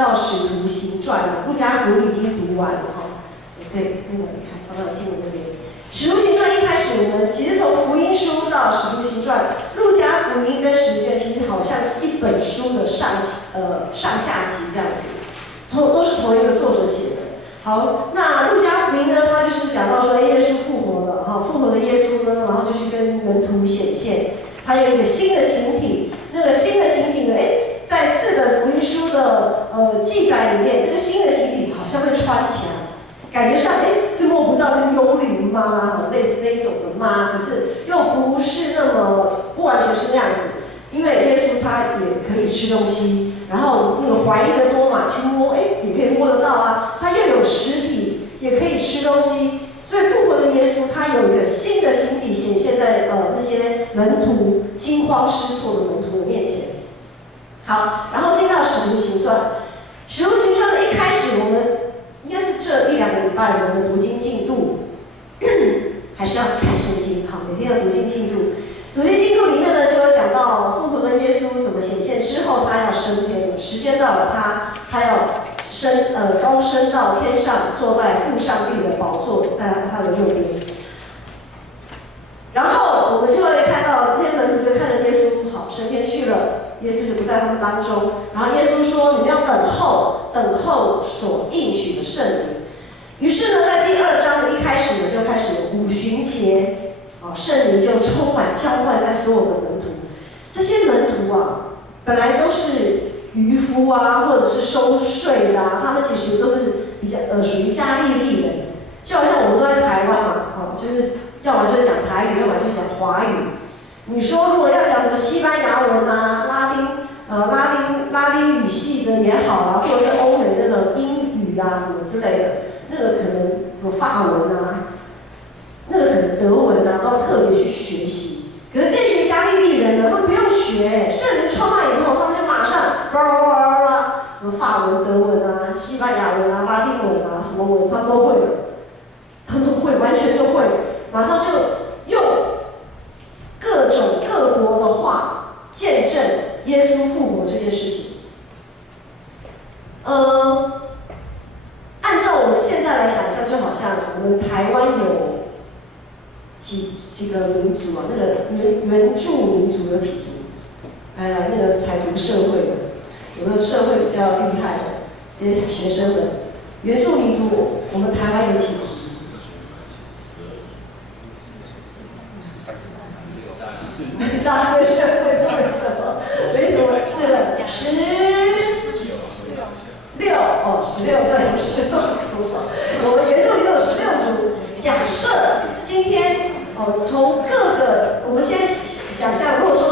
到《使徒行传》，路加福音已经读完了哈。对，那个你看刚刚经文那边，《使徒行传》一开始我们其实从福音书到《使徒行传》，路加福音跟使徒行传其实好像是一本书的上下集这样子，都是同一个作者写的。好，那路加福音呢，它就是讲到说，耶稣复活了哈，复活的耶稣呢，然后就去跟门徒显现，他有一个新的形体，那个新的形体呢，在4本福音书的记载里面，这个新的形体好像会穿墙，感觉上是摸不到是幽灵吗？类似那种的吗？可是又不是那么不完全是那样子，因为耶稣他也可以吃东西，然后那个怀疑的多马去摸，也可以摸得到啊，他又有实体，也可以吃东西，所以复活的耶稣他有一个新的形体显现在那些门徒惊慌失措的门徒的面前。好，然后进到使徒行传，使徒行传的一开始，我们应该是这1-2个礼拜我们的读经进度，还是要看圣经，好，每天要读经进度。读经进度里面呢，就有讲到复活的耶稣怎么显现之后，他要升天了，时间到了，他要高升到天上，坐在父上帝的宝座，在他的右边。然后我们就会看到这些门徒就看着耶稣好升天去了，耶稣就不在他们当中。然后耶稣说：“你们要等候所应许的圣灵。”于是呢，在第2章的一开始呢，就开始有五旬节，圣灵就充满浇灌在所有的门徒。这些门徒啊，本来都是渔夫啊，或者是收税的啊，他们其实都是比较属于加利利人，就好像我们都在台湾嘛，就是要么就是讲台语，要么就是讲华语。你说如果要讲什么西班牙文啊、拉丁语系的也好啊，或者是欧美那种英语啊什么之类的，那个可能有法文啊，那个可能德文啊，都要特别去学习。可是这群加利利人呢，他们不用学，圣灵充满以后，他们就马上什么法文、德文啊、西班牙文啊、拉丁文啊，什么文他们都会了，他们都会，完全都会，马上就用各种各国的话见证耶稣复活这件事情。按照我们现在来想象，就好像我们台湾有几个民族啊，那个原住民族有几族？那个才读社会的，有没有社会比较厉害的这些学生们？原住民族，我们台湾有几族？14，大对社会做了什么？没什么那个16对，16族。我们原住民都有16族。假设今天从各个，我们先想象，如果说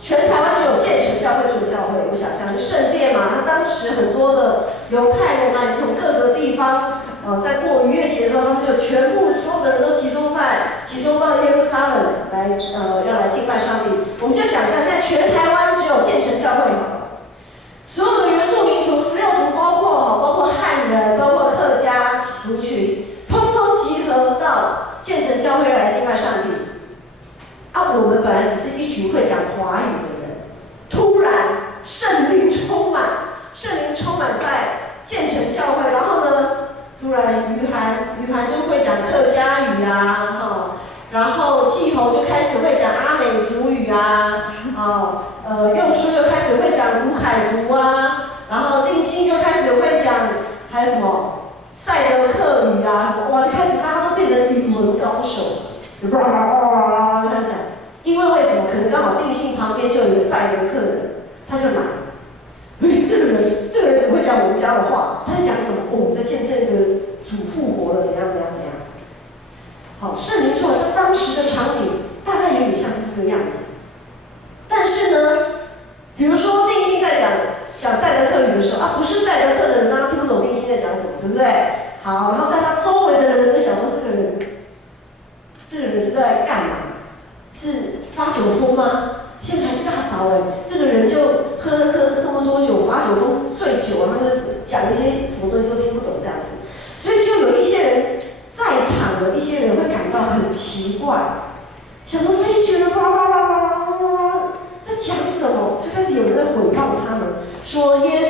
全台湾只有建成教会这个教会，我想象是圣殿嘛，他当时很多的犹太人啊，也是从各个地方在过逾越节的时候，他们就全部所有的人都集中到耶路撒冷来要来敬拜上帝。我们就想象现在全台湾只有建成教会嘛，所有的原住民族16族，包括汉人，包括客家族群，通通集合到建成教会来敬拜上帝。我们本来只是一群会讲华语的人，突然圣灵充满在建成教会，然后呢，突然于涵就会讲客家语啊，然后季侯就开始会讲阿美族语啊，佑书就开始会讲鲁凯族啊，然后定兴就开始会讲还有什么赛德克语啊，哇，就开始大家都变成语文高手，就开始讲。因为什么？可能刚好定兴旁边就有一个赛德克人，他就来，这个人怎么会讲我们家的话？他在讲什么？我们在见证一个主复活了，怎样。好，圣灵充满，在当时的场景大概有点像是这个样子。但是呢，比如说定兴在讲赛德克语的时候不是赛德克的人，大家听不懂定兴在讲什么，对不对？好，然后在他周围的人都想说这个人是在干嘛？是发酒疯吗？现在还一大早这个人就喝那么多酒，发酒疯醉酒，然后讲一些什么东西都听不懂这样子，所以就有一些人在场的一些人会感到很奇怪，想说这一群人在讲什么？就开始有人在毁谤他们，说耶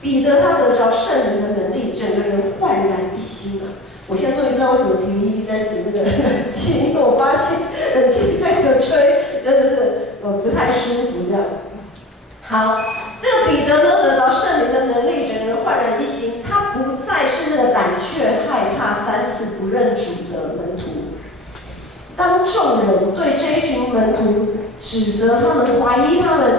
彼得他得着圣灵的能力，整个人焕然一新啊！我现在终于知道为什么体育一直在指那个冷气，因为我发现冷气对着吹真的是不太舒服这样。好，这个彼得呢得到圣灵的能力，整个人焕然一新，他不再是那个胆怯害怕3次不认主的门徒。当众人对这一群门徒指责他们、怀疑他们、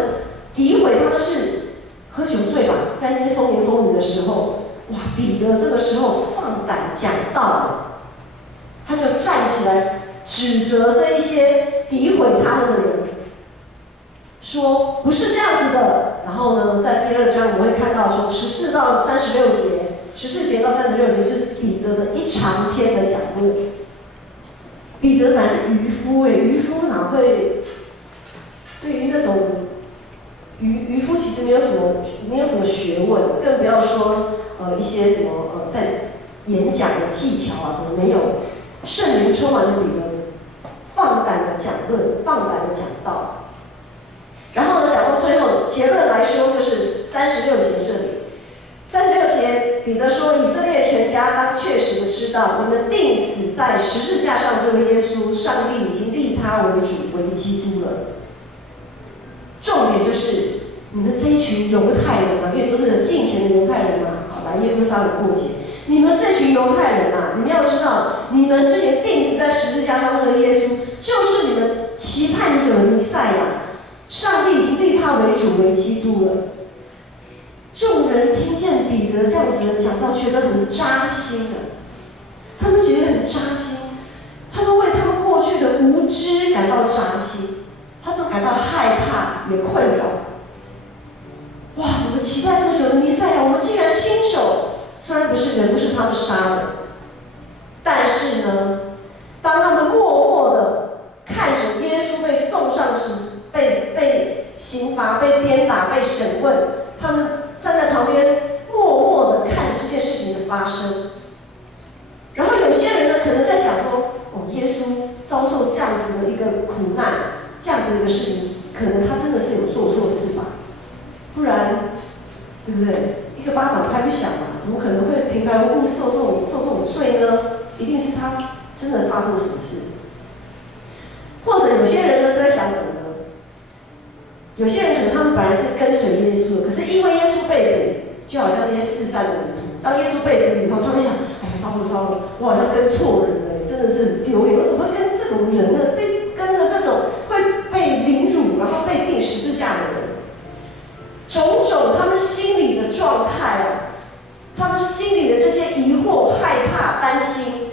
诋毁他们是喝酒醉吧，在那边风言风语的时候，哇，彼得这个时候放胆讲道，他就站起来指责这一些诋毁他们的人，说不是这样子的。然后呢，在第2章我们会看到从14到36节，14节到36节是彼得的一长篇的讲论。彼得乃是渔夫渔夫哪会对于那种渔夫其实没有什么学问，更不要说一些什么在演讲的技巧啊什么没有。圣灵充满了彼得，放胆的讲论，放胆的讲道。然后呢，讲到最后结论来说，就是36节这里。36节，彼得说：“以色列全家当确实的知道，你们钉死在十字架上这位耶稣，上帝已经立他为主，为基督了。”重点就是你们这一群犹太人啊，因为都是敬虔的犹太人嘛，来耶路撒冷过节。你们这群犹太人啊，你们要知道，你们之前钉死在十字架上那个耶稣，就是你们期盼已久的弥赛亚。上帝已经立他为主，为基督了。众人听见彼得这样子的讲道，觉得很扎心啊！他们觉得很扎心，他们为他们过去的无知感到扎心，他们感到害怕，也困扰。哇！我们期待那么久的弥赛亚，我们竟然亲手，虽然不是人，不是他们杀的，但是呢，当他们默默的看着耶稣被送上被刑罚、被鞭打、被审问，他们站在旁边默默的看着这件事情的发生。然后有些人呢，可能在想说，耶稣遭受这样子的一个苦难，这样子的一个事情，可能他真的是有做错事吧？不然，对不对？一个巴掌拍不响嘛，怎么可能会平白无故受这种罪呢？一定是他真的发生了什么事。或者有些人呢，都在想什么呢？有些人可能他们本来是跟随耶稣的，可是因为耶稣被捕，就好像那些四散的门徒，当耶稣被捕以后，他们想，哎呀，糟了，我好像跟错人了，真的是很丢脸，我怎么会跟这种人呢？跟着这种会被凌辱，然后被钉十字架的人，种种他们心里的状态啊，他们心里的这些疑惑、害怕、担心，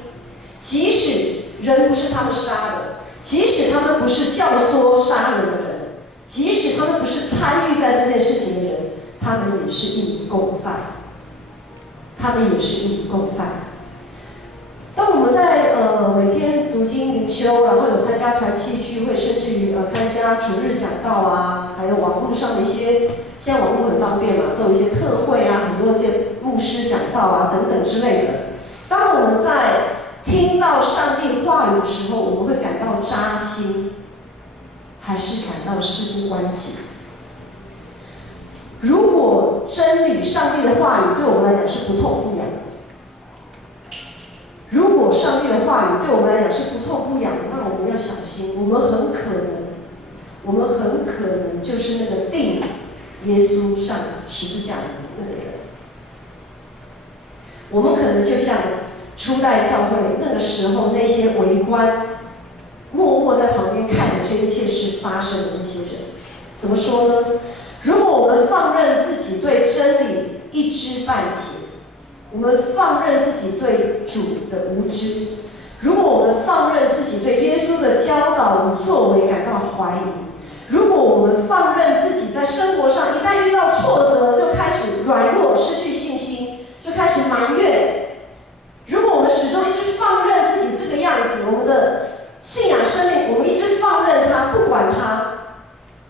即使人不是他们杀的，即使他们不是教唆杀人的人。即使他们不是参与在这件事情的人，他们也是一无共犯。他们也是一无共犯。当我们在每天读经灵修，然后有参加团契聚会，甚至于参加主日讲道啊，还有网络上的一些，现在网络很方便嘛，都有一些特会啊，很多这些牧师讲道啊等等之类的。当我们在听到上帝话语的时候，我们会感到扎心。还是感到事不关己。如果真理、上帝的话语对我们来讲是不痛不痒，如果上帝的话语对我们来讲是不痛不痒，那我们要小心，我们很可能就是那个钉耶稣上十字架的那个人。我们可能就像初代教会那个时候那些围观。默默在旁边看着这一切事发生的那些人，怎么说呢？如果我们放任自己对真理一知半解，我们放任自己对主的无知，如果我们放任自己对耶稣的教导与作为感到怀疑，如果我们放任自己在生活上一旦遇到挫折就开始软弱、失去信心，就开始埋怨，如果我们始终一直放任自己这个样子，我们的信仰生命，我们一直放任它，不管它，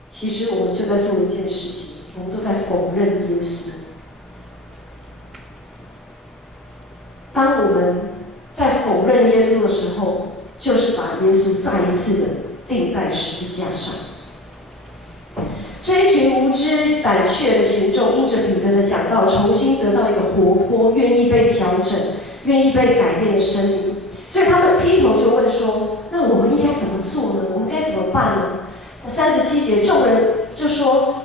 其实我们就在做一件事情，我们都在否认耶稣。当我们在否认耶稣的时候，就是把耶稣再一次的钉在十字架上。这一群无无知胆怯的群众因着彼得的讲道，重新得到一个活泼、愿意被调整、愿意被改变的生命。所以他们劈头就问说：“那我们应该怎么做呢？我们该怎么办呢？”在37节，众人就说：“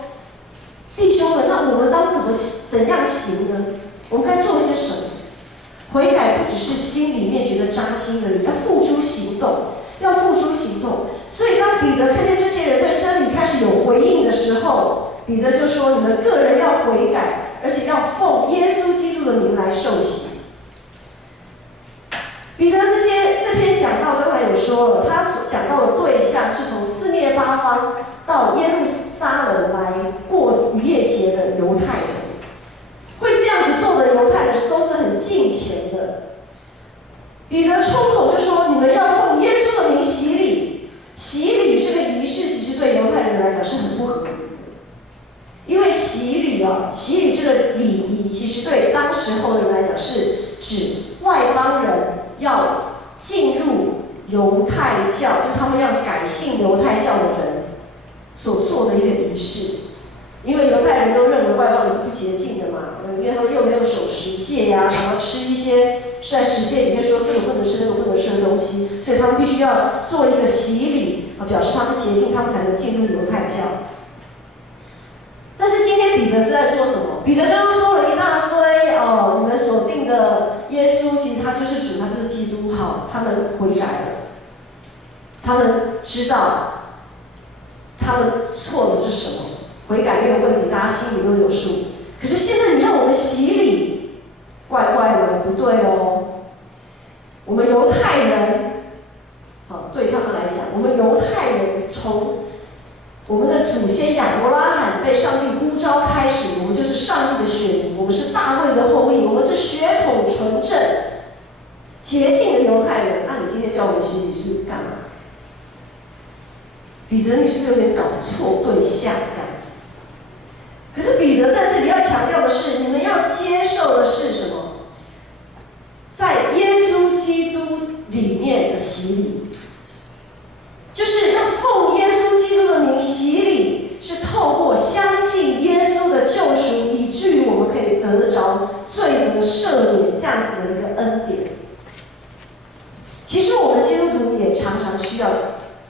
弟兄们，那我们当怎样行呢？我们该做些什么？”悔改不只是心里面觉得扎心而已，要付诸行动，要付诸行动。所以当彼得看见这些人对真理开始有回应的时候，彼得就说：“你们个人要悔改，而且要奉耶稣基督的名来受洗。”彼得这篇讲道刚才有说了，他所讲到的对象是从四面八方到耶路撒冷来过逾越节的犹太人。会这样子做的犹太人都是很敬虔的。彼得冲口就说：“你们要奉耶稣的名洗礼。”洗礼这个仪式其实对犹太人来讲是很不合理的，因为洗礼这个礼仪其实对当时候的人来讲是指外邦人要进入犹太教，就是他们要改信犹太教的人所做的一个仪式。因为犹太人都认为外邦人是不洁净的嘛，因为他们又没有守十诫呀，然后吃一些是在十诫里面说这个不能吃，那个不能吃的东西，所以他们必须要做一个洗礼，表示他们洁净，他们才能进入犹太教。但是今天彼得是在说什么？彼得刚刚说了一大堆你们所定的耶稣，其实他就是主，他就是基督。好，他们悔改了，他们知道他们错的是什么。悔改没有问题，大家心里都有数。可是现在你要我们洗礼，怪怪的，不对哦。我们犹太人，对他们来讲，我们犹太人从我们的祖先亚伯拉罕被上帝呼召开始，我们就是上帝的血民，我们是大卫的后裔，我们是血统纯正、洁净的犹太人。那你今天叫我们洗礼是干嘛？彼得，你是不是有点搞错对象这样子？可是彼得在这里要强调的是，你们要接受的是什么？在耶稣基督里面的洗礼，就是要奉耶稣基督的名洗礼，是透过相信耶稣的救赎，以至于我们可以得着罪得赦免这样子的一个恩典。其实我们基督徒也常常需要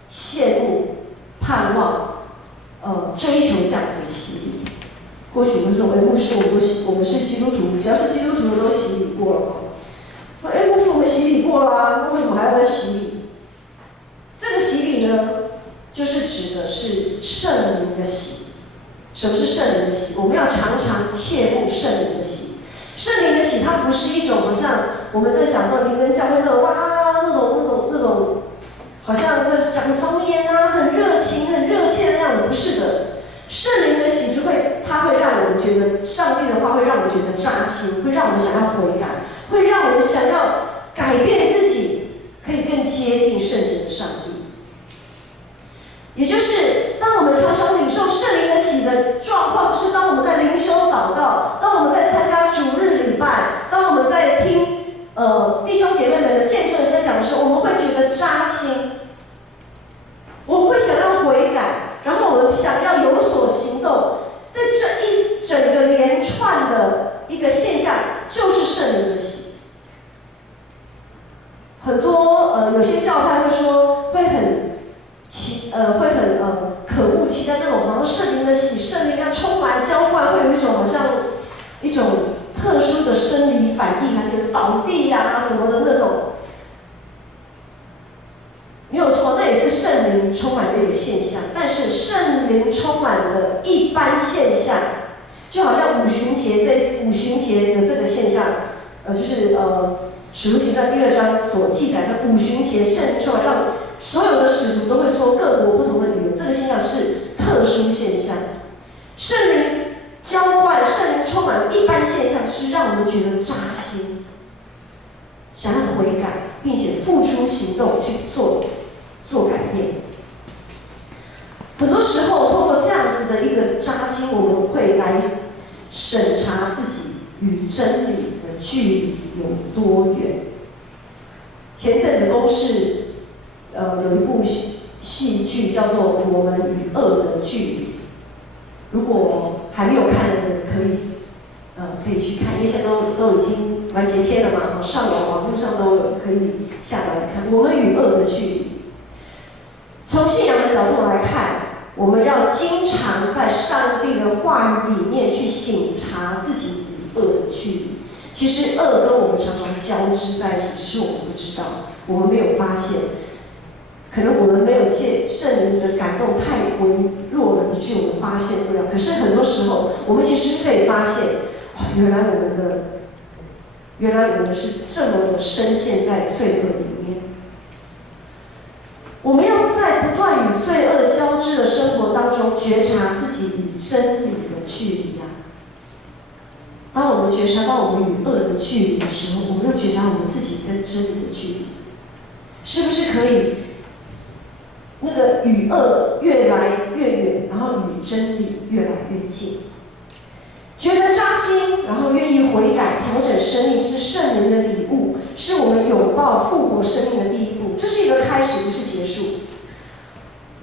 羡慕、盼望、追求这样子的洗礼。或许我们说，牧师，我们是基督徒，只要是基督徒的都洗礼过了。牧师，我们洗礼过啦，那为什么还要再洗礼？这个洗礼呢，就是指的是圣灵的洗。什么是圣灵的洗？我们要常常切慕圣灵的洗。圣灵的洗，它不是一种好像我们在讲说灵恩教会那种那种，好像在讲方言啊，很热情、很热切的那样子，不是的。圣灵的洗它会让我们觉得上帝的话会让我们觉得扎心，会让我们想要悔改，会让我们想要改变自己，可以更接近圣洁的上帝。也就是当我们常常领受圣灵的洗的状况，就是当我们在灵修祷告，当我们在参加主日礼拜，当我们在听弟兄姐妹们的见证分享的时候，我们会觉得扎心，我们会想要悔改，然后我们想要有所行动。在这一整个连串的一个现象，就是圣灵的洗。很多有些教派会说会很可恶期待那种好像圣灵的洗，圣灵要充满浇灌，会有一种好像一种特殊的生理反应，还是倒地啊什么的那种。没有错，那也是圣灵充满的一个现象。但是圣灵充满的一般现象，就好像五旬节的这个现象，就是使徒行传第2章所记载的五旬节，圣灵充满，让所有的使徒都会说各国不同的语言。这个现象是特殊现象。圣灵浇灌、圣灵充满的一般现象，是让我们觉得扎心，想要悔改，并且付出行动去做改变。很多时候，通过这样子的一个扎心，我们会来审查自己与真理的距离有多远。前阵子公视有一部戏剧叫做《我们与恶的距离》，如果还没有看的人可以去看，因为现在都已经完结篇了嘛，上网络上都有可以下载来看。我们与恶的距离，从信仰的角度来看，我们要经常在上帝的话语里面去省察自己与恶的距离。其实恶跟我们常常交织在一起，只是我们不知道，我们没有发现。可能我们没有借圣灵的感动太微弱了，以致我们发现不了。可是很多时候，我们其实可以发现，原来我们是这么的深陷在罪恶里面。我们要在不断与罪恶交织的生活当中，觉察自己与真理的距离啊。当我们觉察到我们与恶的距离的时候，我们要觉察我们自己跟真理的距离，是不是可以？那个与恶越来越远，然后与真理越来越近，觉得扎心，然后愿意悔改、调整生命，是圣灵的礼物，是我们拥抱复活生命的第一步。这是一个开始，不是结束。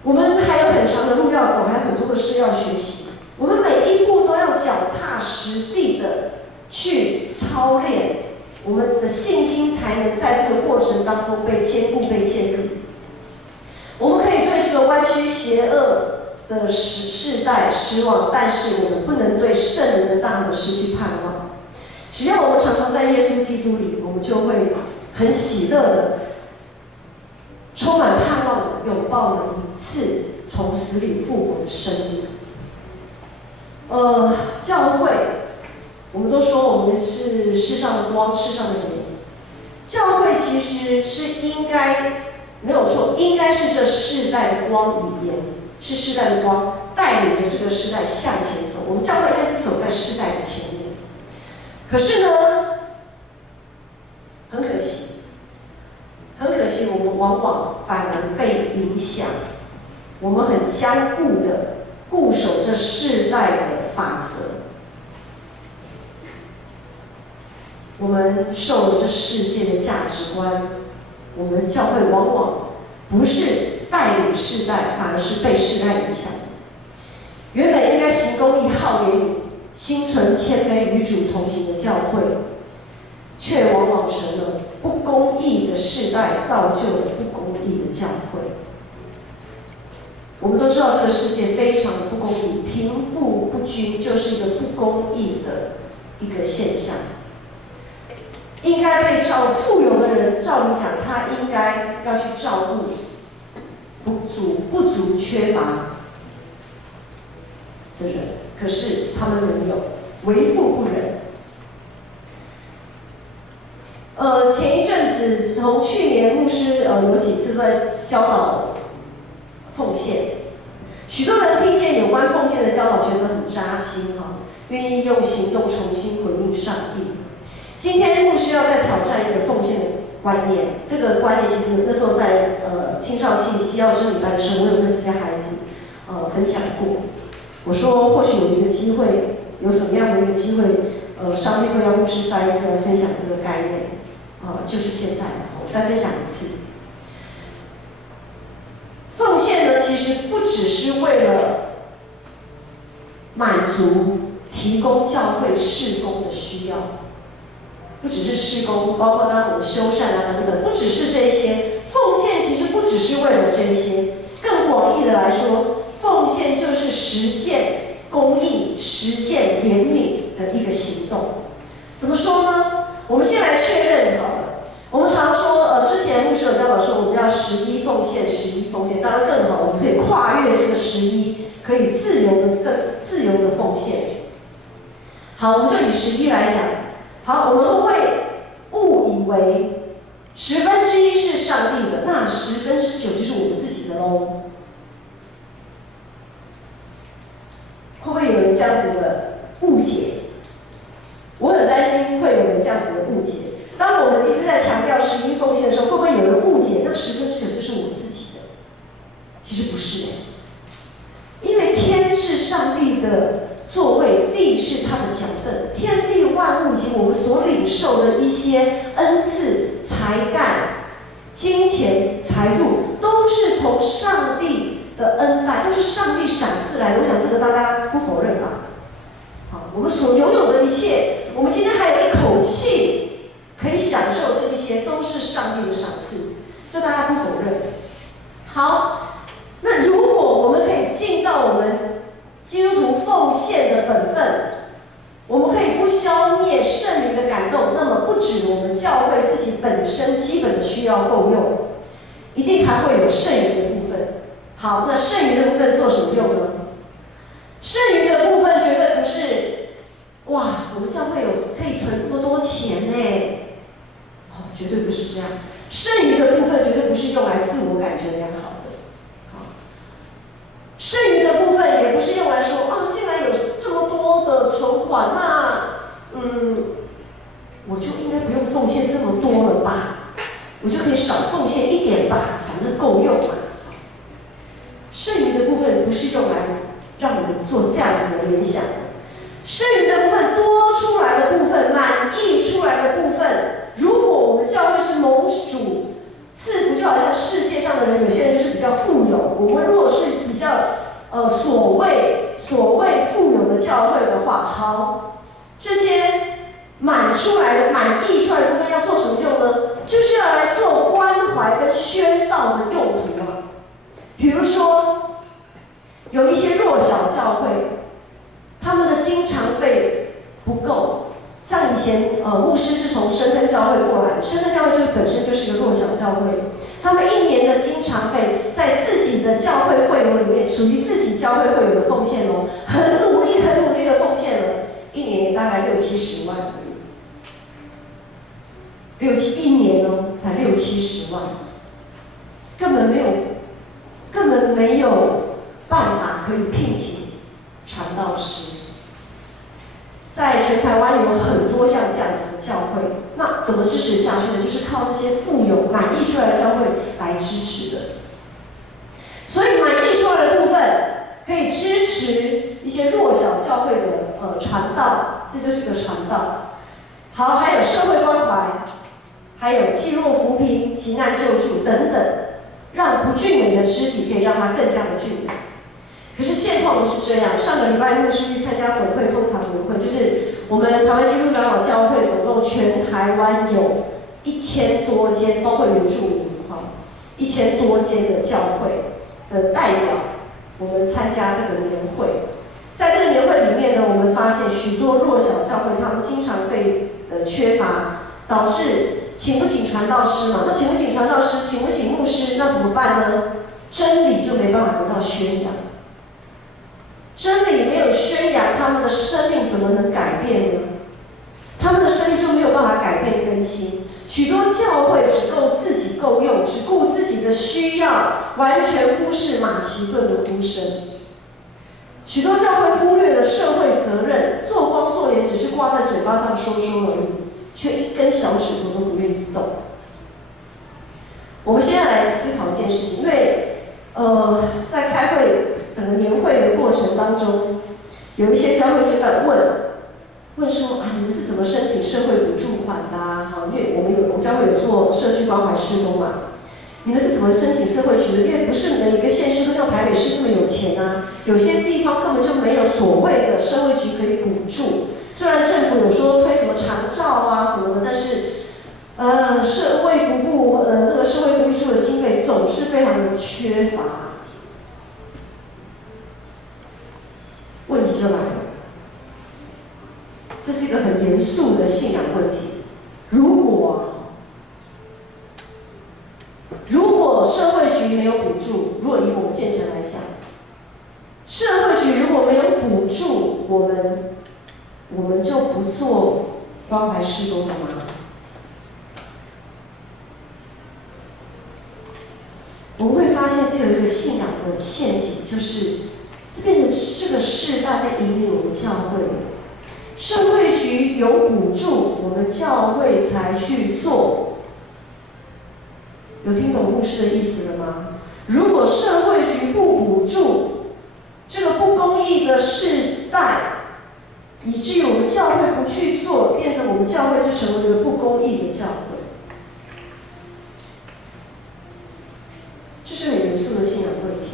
我们还有很长的路要走，还有很多的事要学习。我们每一步都要脚踏实地的去操练，我们的信心才能在这个过程当中被坚固、被建立。我们可以对这个歪曲邪恶的世代失望，但是我们不能对圣灵的大能失去盼望。只要我们常常在耶稣基督里，我们就会很喜乐的、充满盼望的拥抱了一次从死里复活的生命。教会，我们都说我们是世上的光，世上的盐。教会其实是应该。没有错，应该是这世代的光与盐，是世代的光带领着这个世代向前走。我们教会应该是走在世代的前面。可是呢，很可惜，我们往往反而被影响。我们很坚固的固守这世代的法则，我们受了这世界的价值观。我们的教会往往不是带领世代，反而是被世代影响。原本应该行公义、好怜悯、心存谦卑、与主同行的教会，却往往成了不公义的世代造就了不公义的教会。我们都知道这个世界非常的不公义，贫富不均就是一个不公义的一个现象。应该被富有的人，照理讲，他应该要去照顾不足、缺乏的人，可是他们没有，为富不仁。前一阵子，从去年牧师有几次都在教导奉献，许多人听见有关奉献的教导，觉得很扎心愿意用行动重新回应上帝。今天牧师要再挑战一个奉献的观念，这个观念其实那时候在青少期西药真理班的时候，我有跟这些孩子分享过。我说或许有一个机会，有什么样的一个机会，上帝会让牧师再一次来分享这个概念，就是现在，我再分享一次。奉献呢，其实不只是为了满足提供教会事工的需要。不只是事工，包括我们修缮等等，不只是这些。奉献其实不只是为了这些，更广义的来说，奉献就是实践公义、实践怜悯的一个行动。怎么说呢？我们先来确认好了。我们常说，之前牧师有教导说，我们要11奉献，11奉献，当然更好，我们可以跨越这个11，可以更自由的奉献。好，我们就以11来讲。好，我们会不会误以为1/10是上帝的，那9/10就是我们自己的喽？会不会有人这样子的误解？我很担心会有人这样子的误解。当我们一直在强调11奉献的时候，会不会有人误解那9/10就是我自己的？其实不是，因为天是上帝的座位，地是他的脚凳，天地万物及我们所领受的一些恩赐、才干、金钱、财富，都是从上帝的恩待，都是上帝赏赐来的。我想这个大家不否认吧？好，我们所拥有的一切，我们今天还有一口气可以享受，这一些都是上帝的赏赐，这大家不否认。好，那如果我们可以尽到我们基督徒奉献的本分，我们可以不消灭圣灵的感动，那么不止我们教会自己本身基本的需要够用，一定还会有剩余的部分。好，那剩余的部分做什么用呢？剩余的部分绝对不是，哇，我们教会可以存这么多钱呢，绝对不是这样。剩余的部分绝对不是用来自我感觉良好的，剩余的部分也不是用来说，既然有这么多的存款，那我就应该不用奉献这么多了吧？我就可以少奉献一点吧，反正够用嘛。剩余的部分不是用来让我们做这样子的联想，剩余的部分多出来的部分，满溢出来的部分，如果我们教会是蒙主赐福，就好像世界上的人，有些人就是比较富有，我们如果是比较所谓富有的教会的话，好，这些满溢出来的部分要做什么用呢？就是要来做关怀跟宣道的用途啊。比如说，有一些弱小教会，他们的经常费不够。像以前牧师是从深耕教会过来的，深耕教会本身就是一个弱小教会，他们一年的经常费在自己的教会会友里面，属于自己教会会友的奉献哦，很努力的奉献了，一年大概60-70万而已，一年哦才60-70万，根本没有办法可以聘请传道师。在全台湾有很多像这样子的教会，那怎么支持下去呢？就是靠这些富有满溢出来的教会来支持的。所以满溢出来的部分可以支持一些弱小教会的传道，这就是个传道。好，还有社会关怀，还有济弱扶贫、急难救助等等，让不俊美的肢体可以让它更加的俊美。可是现况是这样，上个礼拜牧师去参加总会通常年会，就是我们台湾基督长老教会总共全台湾有1000多间，包括原住民1000多间的教会的代表，我们参加这个年会。在这个年会里面呢，我们发现许多弱小教会他们经常费的缺乏，导致请不请传道师嘛？那请不请传道师，请不请牧师，那怎么办呢？真理就没办法得到宣扬。真理没有宣扬，他们的生命怎么能改变呢？他们的生命就没有办法改变更新。许多教会只够自己够用，只顾自己的需要，完全忽视马其顿的呼声。许多教会忽略了社会责任，做光做盐只是挂在嘴巴上说说而已，却一根小指头都不愿意动。我们现在来思考一件事情，因为在开会整个年会的过程当中，有一些教会就在问说你们是怎么申请社会补助款的啊？因为我们教会有做社区关怀施工嘛，你们是怎么申请社会局的？因为不是每一个县市都像台北市这么有钱啊，有些地方根本就没有所谓的社会局可以补助。虽然政府有说推什么长照啊什么的，但是社会服务那个社会福利处的经费总是非常的缺乏。问题就来了，这是一个很严肃的信仰问题。如果社会局没有补助，如果以我们建成来讲，社会局如果没有补助我们就不做关怀施工了吗？我们会发现这有一个信仰的陷阱，就是这变成是个世代在引领我们教会。社会局有补助，我们教会才去做。有听懂牧师的意思了吗？如果社会局不补助，这个不公义的世代，以至于我们教会不去做，变成我们教会就成为一个不公义的教会。这是很严肃的信仰问题。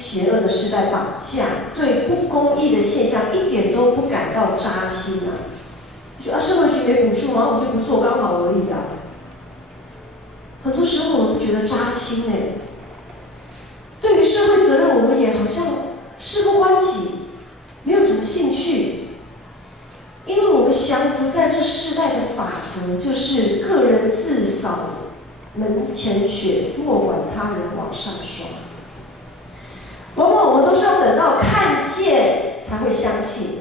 邪恶的世代绑架，对不公义的现象一点都不感到扎心啊！就啊，社会局没补助嘛，我们就不做，刚好而已啊。很多时候我们不觉得扎心对于社会责任，我们也好像事不关己，没有什么兴趣，因为我们降服在这世代的法则，就是个人自扫门前雪，莫管他人网上霜。往往我们都是要等到看见才会相信。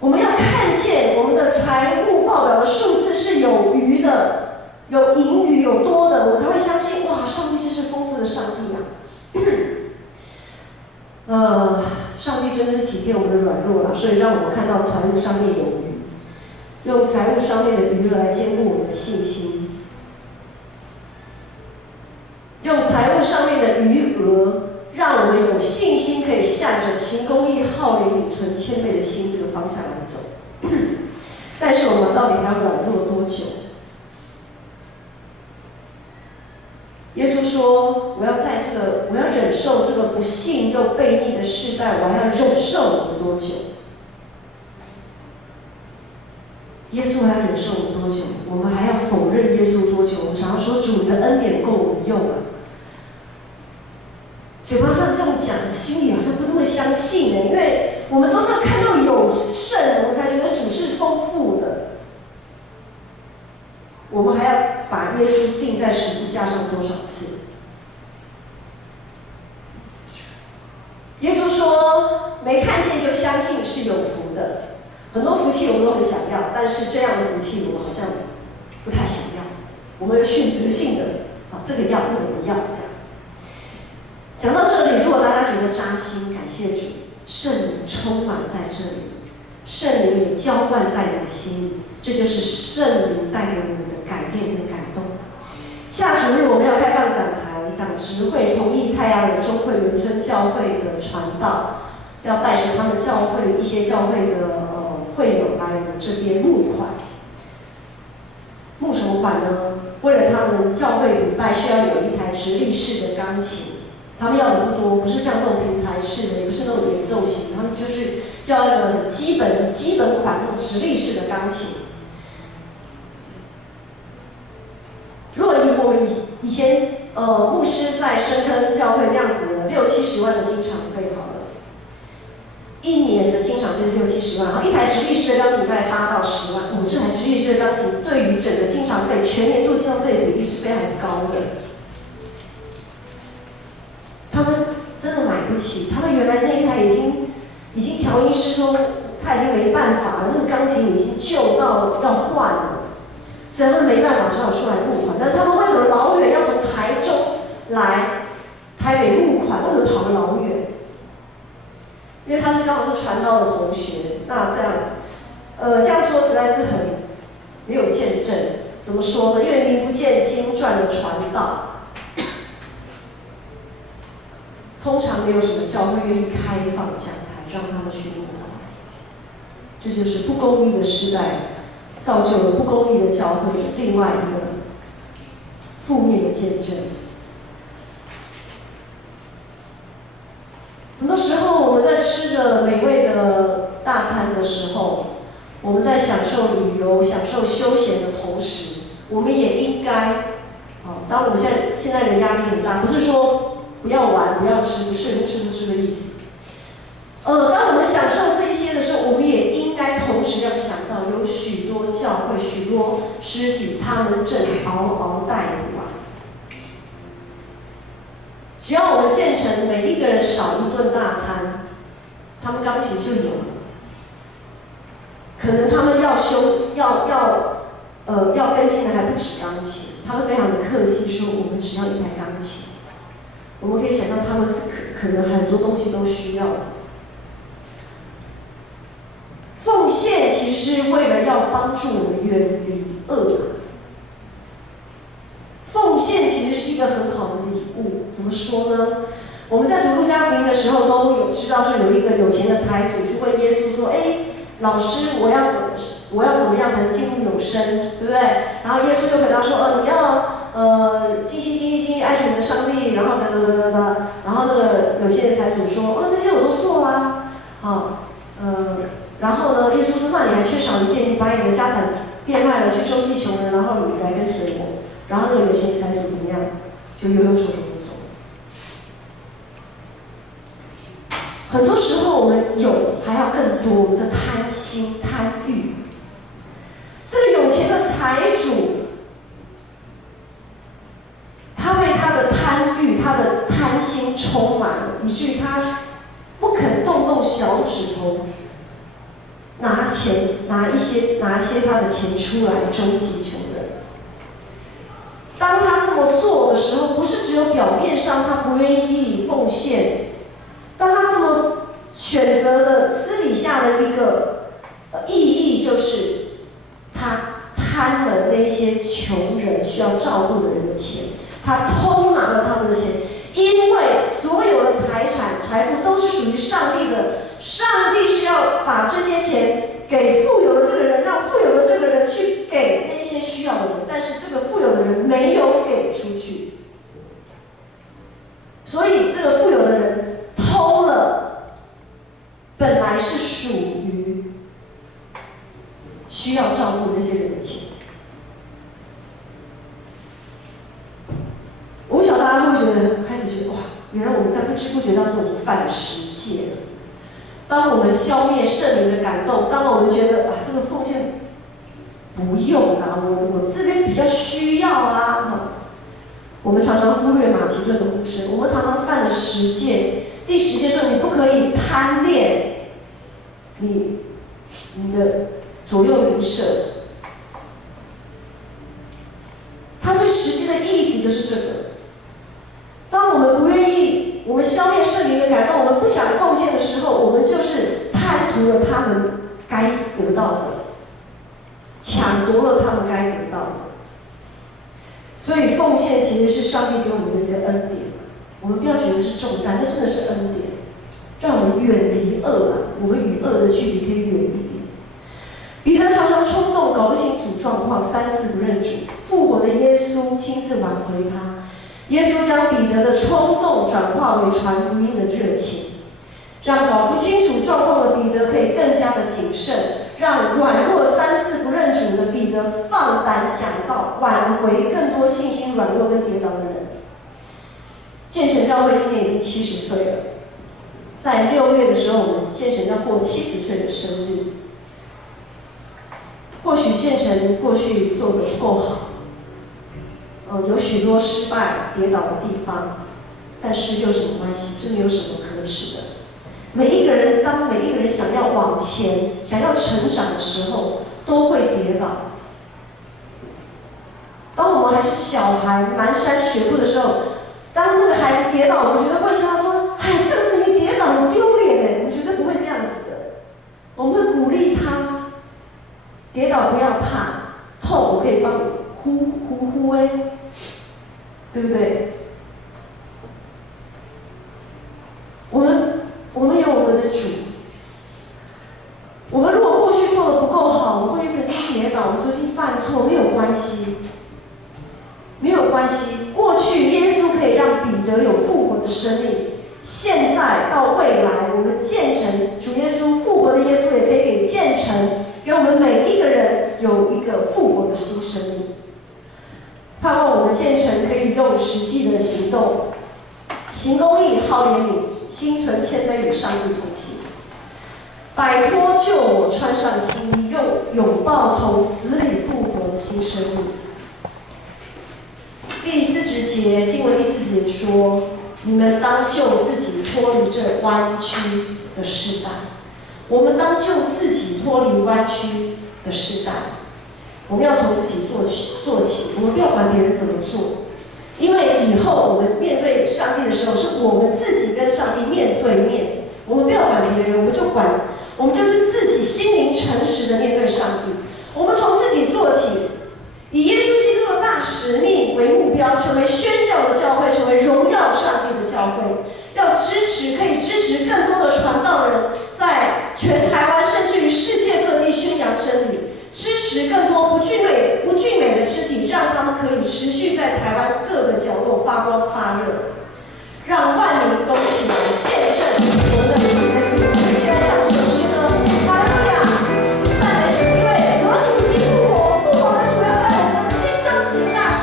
我们要看见我们的财务报表的数字是有余的，有盈余，有多的，我才会相信，哇，上帝真是丰富的上帝啊！上帝真的是体贴我们的软弱啦，所以让我们看到财务上面有余，用财务上面的余额来坚固我们的信心，用财务上面的余额，让我们有信心可以向着行公义、好怜悯、存谦卑的心这个方向来走。但是我们到底还要软弱多久？耶稣说：“我要忍受这个不信又悖逆的世代，我还要忍受你们多久？”耶稣还要忍受我们多久？我们还要否认耶稣多久？我们常常说：“主，你的恩典够我们用啊。”嘴巴上这样讲，心里好像不那么相信因为我们都是要看到有圣，我们才觉得主是丰富的。我们还要把耶稣钉在十字架上多少次？耶稣说：“没看见就相信是有福的。”很多福气我们都很想要，但是这样的福气我们好像不太想要。我们有选择性的，这个要，那个不要，这样。讲到这里，如果大家觉得扎心，感谢主，圣灵充满在这里，圣灵也浇灌在你的心里，这就是圣灵带给我们的改变跟感动。下主日我们要开放讲台，讲职会同意泰雅人中会原村教会的传道，要带着他们教会一些教会的会友来我们这边募款。募什么款呢？为了他们教会礼拜需要有一台直立式的钢琴。他们要的不多，不是像这种平台式的，也不是那种演奏型，他们就是叫一个很基本款那种直立式的钢琴。如果以我们以前牧师在深坑教会那样子的60-70万的经常费好了，一年的经常费是60-70万，然后一台直立式的钢琴大概8到10万。这台直立式的钢琴对于整个经常费全年度经常费比例是非常高的。他们真的买不起，他们原来那一台已经调音师说他已经没办法了，那个钢琴已经旧到要换了，所以他们没办法只好出来募款。但他们为什么老远要从台中来台北募款？为什么跑得老远？因为他是刚好是传道的同学，那这样说实在是很没有见证。怎么说呢？因为名不见经传的传道。通常没有什么教会愿意开放讲台让他们去募款，这就是不公义的时代造就了不公义的教会另外一个负面的见证。很多时候我们在吃着美味的大餐的时候，我们在享受旅游、享受休闲的同时，我们也应该，当然我们现在人压力很大，不是说不要玩，不要吃，不是这个意思。当我们享受这一些的时候，我们也应该同时要想到，有许多教会、许多肢体，他们正嗷嗷待哺啊。只要我们建成每一个人少一顿大餐，他们钢琴就有了。可能他们要更新的还不止钢琴，他们非常的客气说，我们只要一台钢琴。我们可以想象他们是可能很多东西都需要的。奉献其实是为了要帮助我们远离恶。奉献其实是一个很好的礼物，怎么说呢？我们在读路加福音的时候都有知道，说有一个有钱的财主去问耶稣说：“老师，我要怎么样才能进入永生，对不对？”然后耶稣就回答说：“你要尽爱权的上帝，然后然后那个有些财主说，这些我都做啦，然后呢，耶稣说，那你还缺少一件，你把你的家产变卖了，去周济穷人，然后你来跟随我。然后那个有些财主怎么样？就悠悠愁愁的走。很多时候我们有还要更多，我们的贪心、贪欲。这个有钱的财主，他被他的贪欲、他的贪心充满了，以至于他不肯动小指头，拿一些他的钱出来周济穷人。当他这么做的时候，不是只有表面上他不愿意奉献，当他这么选择的私底下的一个意义，就是他贪了那些穷人需要照顾的人的钱，他偷拿了他们的钱，因为所有的财富都是属于上帝的，上帝是要把这些钱给富有的这个人，让富有的这个人去给那些需要的人，但是这个富有的人没有给出去，所以这个富有的人偷了本来是属于需要照顾那些人的钱。我不晓得大家会不会开始觉得哇，原来我们在不知不觉当中已经犯了10戒了。当我们消灭圣灵的感动，当我们觉得这个奉献不用啊，我这边比较需要啊，我们常常忽略马其顿的呼声，我们常常犯了10戒。第10戒说，你不可以贪恋你的左右邻舍。它最实际的意思就是这个。当我们不愿意，我们消灭圣灵的感动，我们不想奉献的时候，我们就是贪图了他们该得到的，抢夺了他们该得到的。所以奉献其实是上帝给我们的一个恩典，我们不要觉得是重担，那真的是恩典，让我们远离恶啊，我们与恶的距离可以远一点。彼得常常冲动，搞不清楚状况，3次不认主。复活的耶稣亲自挽回他。耶稣将彼得的冲动转化为传福音的热情，让搞不清楚状况的彼得可以更加的谨慎，让软弱3次不认主的彼得放胆讲道，挽回更多信心软弱跟跌倒的人。建成教会今年已经70岁了，在6月的时候，我们建成要过70岁的生日。或许建成过去做得不够好，有许多失败、跌倒的地方，但是又有什么关系？这没有什么可耻的。当每一个人想要往前、想要成长的时候，都会跌倒。当我们还是小孩、蹒跚学步的时候，当那个孩子跌倒，我们绝对会笑他说：“哎，这样子你跌倒很丢脸哎！”我们绝对不会这样子的，我们会鼓励他。跌倒不要怕，痛我可以帮你呼哎，对不对？我们有我们的主。我们如果过去做的不够好，我们过去曾经跌倒，我们曾经犯错，没有关系，没有关系。过去耶稣可以让彼得有复活的生命，现在到未来，我们建成主耶稣复活的耶稣也可以给建成。给我们每一个人有一个复活的新生命，盼望我们建成可以用实际的行动，行公义、好怜悯、心存谦卑，与上帝同行，摆脱旧我，穿上新衣，拥抱从死里复活的新生命。第40节，经文第4节说：“你们当救自己，脱离这弯曲的世代。”我们当救自己脱离弯曲的世代，我们要从自己做起，我们不要管别人怎么做，因为以后我们面对上帝的时候，是我们自己跟上帝面对面，我们不要管别人，我们就是自己心灵诚实的面对上帝，我们从自己做起，以耶稣基督的大使命为目标，成为宣教的教会，成为荣耀上帝的教会，可以支持更多的传道人在全台湾甚至于世界各地宣扬真理，支持更多不俊美的肢体，让他们可以以持续在台湾各个角落发光发热，让万民都起来见证我们的主耶稣。我们一起来唱这首诗歌，哈利路亚！赞美主，因为我主已经复活，复活的主要在我们的心中行大事。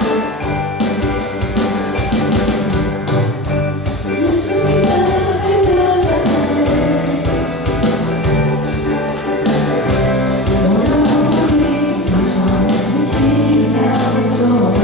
耶稣你的爱的来我要无比歌唱你奇妙作为。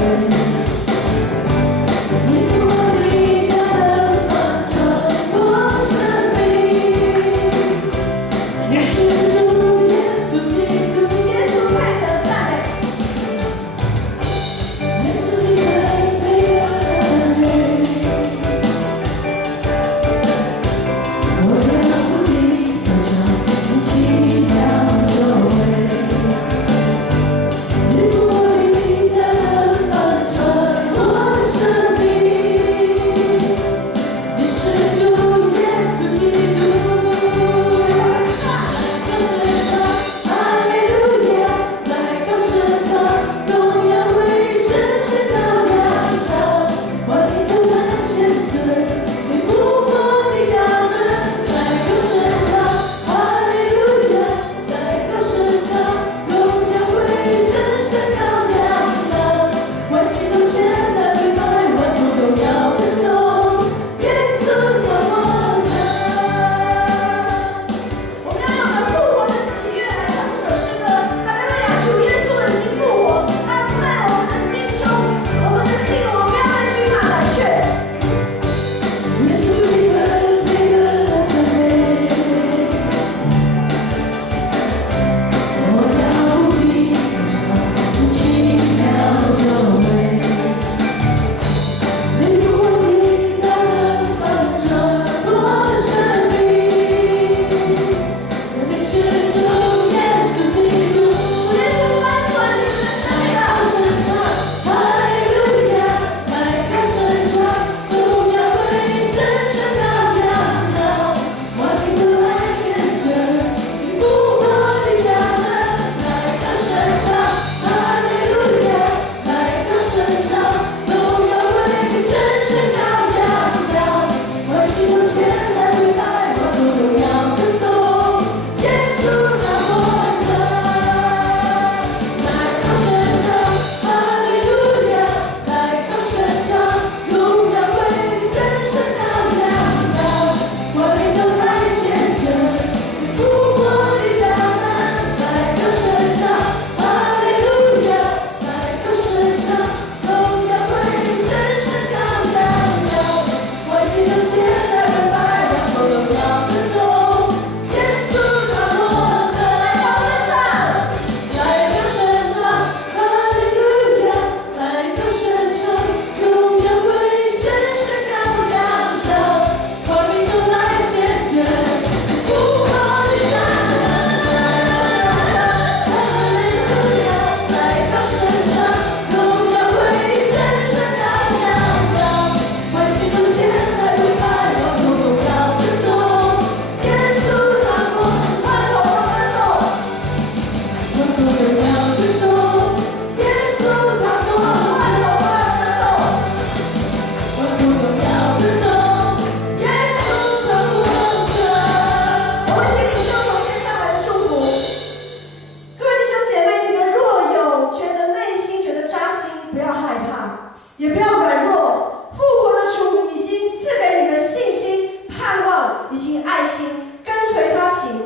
也不要软弱，复活的主已经赐给你们信心、盼望以及爱心，跟随他行，